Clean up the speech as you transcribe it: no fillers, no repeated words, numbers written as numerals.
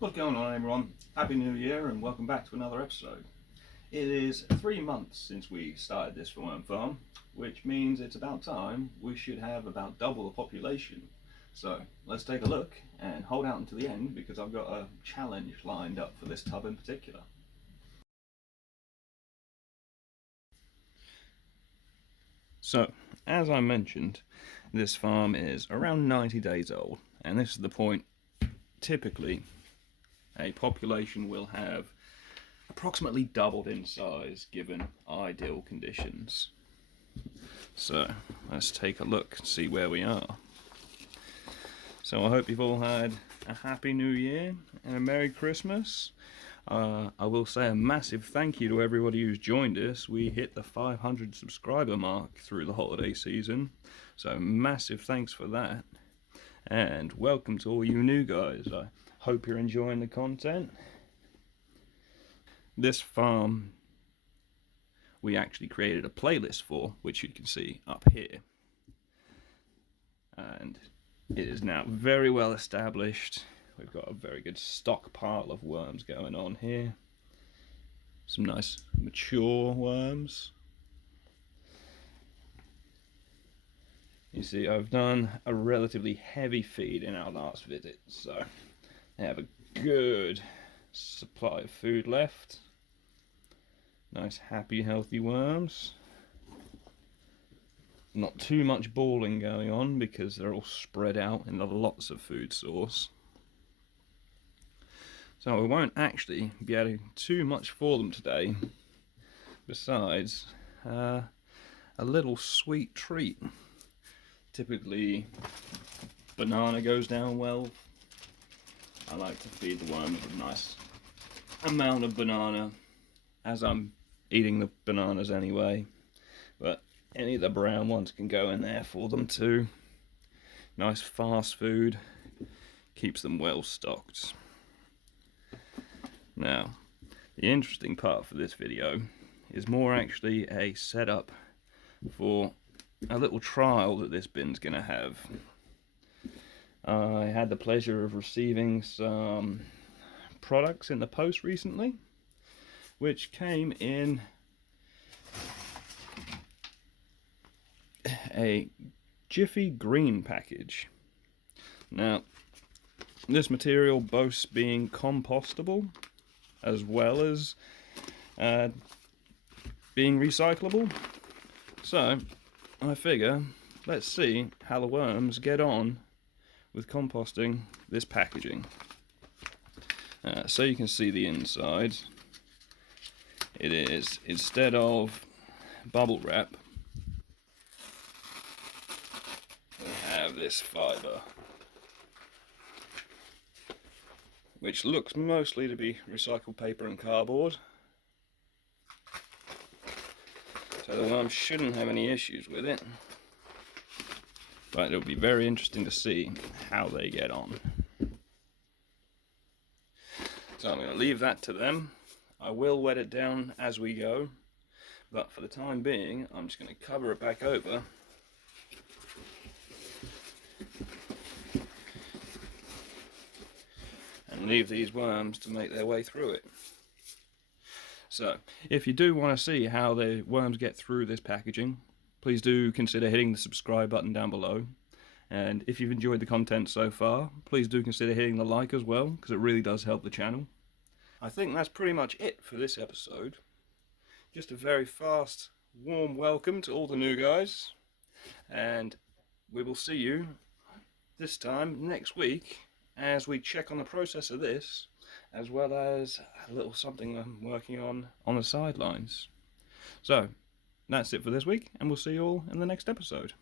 What's going on, everyone? Happy New Year and welcome back to another episode. It is 3 months since we started this worm farm, which means it's about time we should have about double the population. So let's take a look and hold out until the end because I've got a challenge lined up for this tub in particular. So, as I mentioned, this farm is around 90 days old, and this is the point typically a population will have approximately doubled in size given ideal conditions. So let's take a look and see where we are. So I hope you've all had a happy new year and a Merry Christmas. I will say a massive thank you to everybody who's joined us. We hit the 500 subscriber mark through the holiday season, so massive thanks for that. And welcome to all you new guys. I hope you're enjoying the content. This farm we actually created a playlist for, which you can see up here. And it is now very well established. We've got a very good stockpile of worms going on here. Some nice mature worms. You see, I've done a relatively heavy feed in our last visit, so they have a good supply of food left. Nice, happy, healthy worms. Not too much balling going on because they're all spread out in lots of food source. So we won't actually be adding too much for them today, besides a little sweet treat. Typically banana goes down well. I like to feed the worms a nice amount of banana, as I'm eating the bananas anyway, but any of the brown ones can go in there for them too. Nice fast food, keeps them well stocked. Now, the interesting part for this video is more actually a setup for a little trial that this bin's going to have. I had the pleasure of receiving some products in the post recently, which came in a Jiffy Green package. Now, this material boasts being compostable as well as being recyclable. So I figure, let's see how the worms get on with composting this packaging. So you can see the inside. It is, instead of bubble wrap, we have this fibre, which looks mostly to be recycled paper and cardboard. So the worms shouldn't have any issues with it. But it'll be very interesting to see how they get on. So I'm going to leave that to them. I will wet it down as we go, but for the time being I'm just going to cover it back over and leave these worms to make their way through it. So if you do want to see how the worms get through this packaging, please do consider hitting the subscribe button down below. And if you've enjoyed the content so far, please do consider hitting the like as well, because it really does help the channel. I think that's pretty much it for this episode. Just a very fast, warm welcome to all the new guys. And we will see you this time next week as we check on the process of this, as well as a little something I'm working on the sidelines. So that's it for this week, and we'll see you all in the next episode.